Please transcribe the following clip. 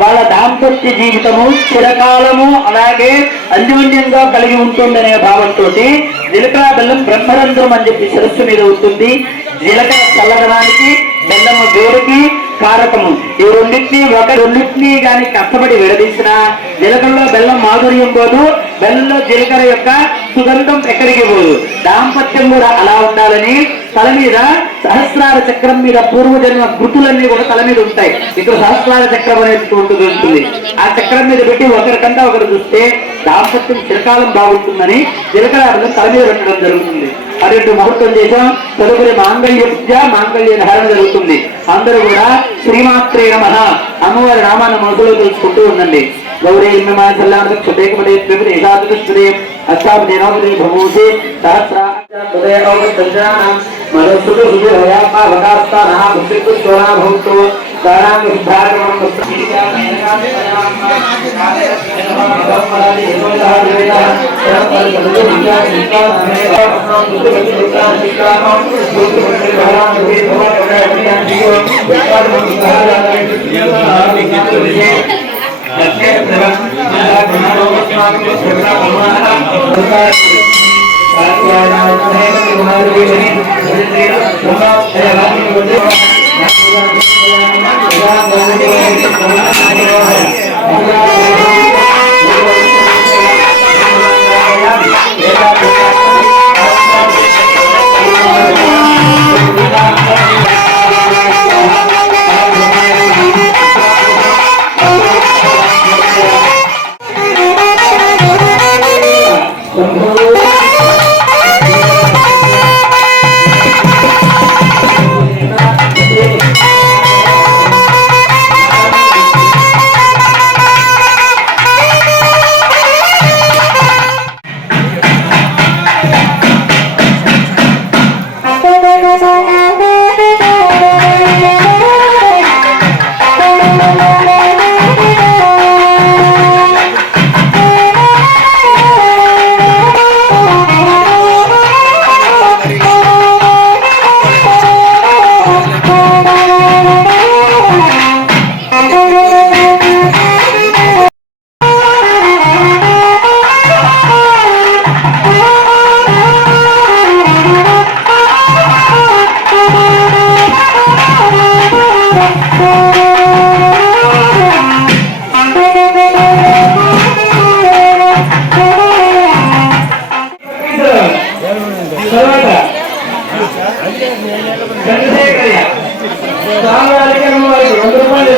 వాళ్ళ దాంపత్య జీవితము చిరకాలము అలాగే అన్యోన్యంగా కలిగి ఉంటుందనే భావంతో జిలకా బెల్లం బ్రహ్మరంధ్రం అని చెప్పి సరస్సు మీద ఉంటుంది. జిలకర చల్లదనానికి బెల్లము వేడికి కారకము ఈ రెండింటిని ఒక రెండింటిని గాని కష్టపడి విడదీసిన జీలకర్రలో బెల్లం మాధుర్యం పోదు బెల్లంలో జీలకర్ర యొక్క సుగంధం ఎక్కడికి పోదు. దాంపత్యం కూడా అలా ఉండాలని తల మీద సహస్రార చక్రం మీద పూర్వజన్మ గుర్తులన్నీ కూడా తల మీద ఉంటాయి. ఇక్కడ సహస్రార చక్రం అనేది ఉంటుంది ఆ చక్రం మీద పెట్టి ఒకరికంటే ఒకరు చూస్తే దాంపత్యం చిరకాలం బాగుంటుందని జీలకర్ర తల మీద పెట్టడం జరుగుతుంది. అటువంటి ముహూర్తం చేసాం తదుపరి మాంగళ్య పూజ మాంగళ్య ధారణ జరుగుతుంది. అందరూ కూడా శ్రీమాత్రే నమ. అమ్మవారి నామాన్ని మనసులో తెలుసుకుంటూ ఉండండి. గౌరీ मनुष्य हयात्मा भटास्ता नाम भक्ति कुछ सोना भक्तो दारांग सिद्धार्थ Thank you. విద్ధాగమం తర్వాత రూపాయలు